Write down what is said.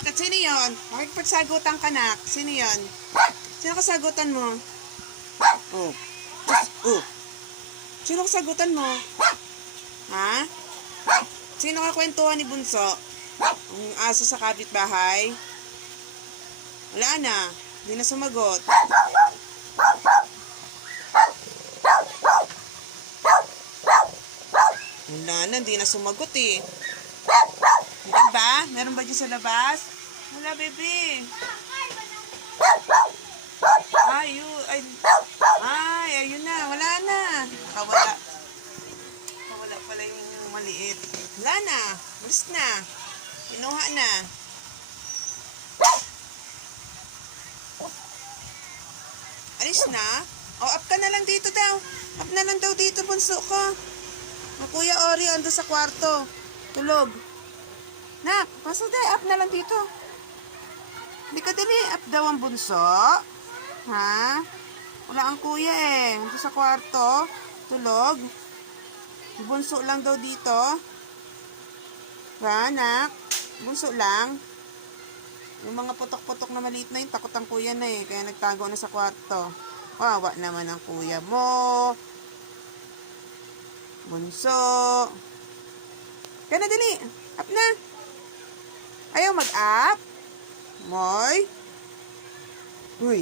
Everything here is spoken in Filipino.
Bakit? Sino yun? Makikipagsagutan ka, nak. Sino yun? Sino kasagutan mo? Oh. Oh. Sino kasagutan mo? Ha? Sino kakwentuhan ni Bunso? Ang aso sa kapitbahay? Wala na. Hindi na sumagot. Wala na. Hindi na sumagot eh. Meron ba? Meron ba dyan sa labas? Wala, bebe. Ayun na. Wala na. Wala pala yung maliit. Wala na. Malis na. Kinuha na. Alis na? Up ka na lang dito daw. Up na lang daw dito, bunso ko. Ang Kuya Ori ando sa kwarto. Tulog. Nak, paso day. Up na lang dito. Hindi ka dali. Up daw ang bunso. Ha? Wala ang kuya eh. Ando sa kwarto. Tulog. Bunso lang daw dito. Ha, nak? Bunso lang. Yung mga putok-putok na maliit na yun, takot ang kuya na eh. Kaya nagtago na sa kwarto. Wawa naman ang kuya mo. Bunso. Kaya na dali. Up na. Ayaw mag-up. Moy. Uy.